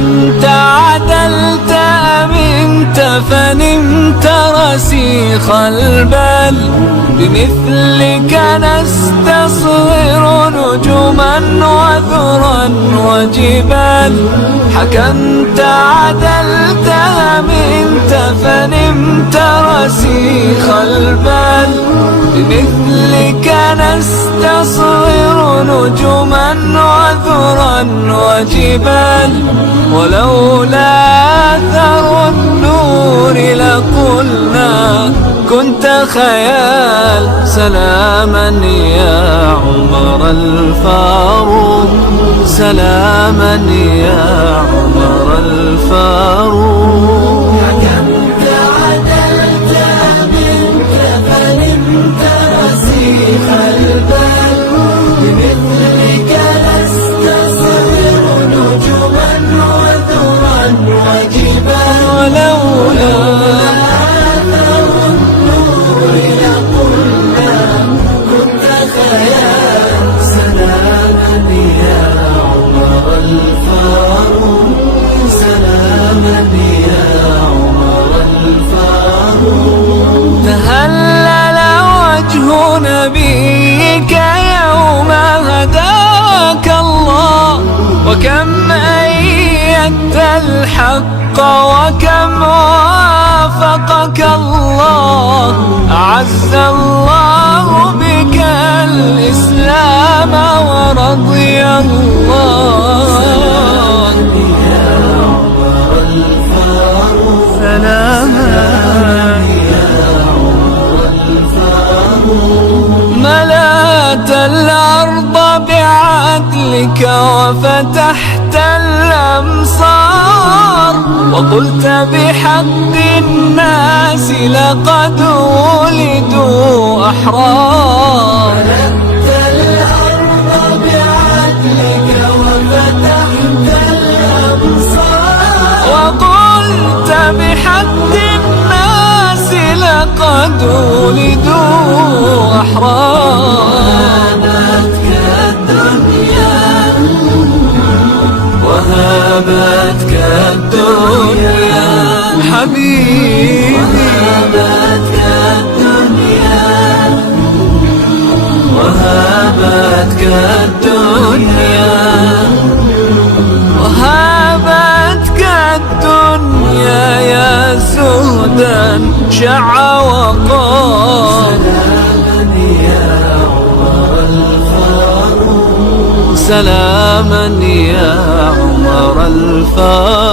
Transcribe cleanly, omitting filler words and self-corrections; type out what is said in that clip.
حكمت عدلت أمنت فنمت رسيخ البال. بمثلك نستصغر نجما وذرا وجبال. حكمت عدلت أمنت فنمت رسيخ البال. بمثلك نستصغر نجما وذرا وجبال. ولولا أثر النور لقلنا كنت خيال. سلاما يا عمر الفاروق، سلاما يا عمر الفاروق. حكمت عدلت أمنت فنمت رسيخ البال. بمثلك نستصغر نجما وذرا وجبال. ولولا أثر النور لقلنا كنت خيال. سلاما يا عمر الفاروق، سلاما يا عمر الفاروق. تهلل وجه نبيك يوم هداك الله. وكم أيدت الحق وكم وافقك الله. أعز الله بك الإسلام ورضي الله. ملأت الأرض بعدلك وفتحت الأمصار. وقلت بحق الناس لقد ولدوا أحرار. ملأت الأرض بعدلك وفتحت الأمصار. وقلت بحق الناس لقد ولدوا أحرار. وهابتك الدنيا، وهابتك الدنيا حبيبي. وهابتك الدنيا، وهابتك الدنيا، وهابتك الدنيا يا زهدا شع وقار. سلاما يا عمر الفاروق.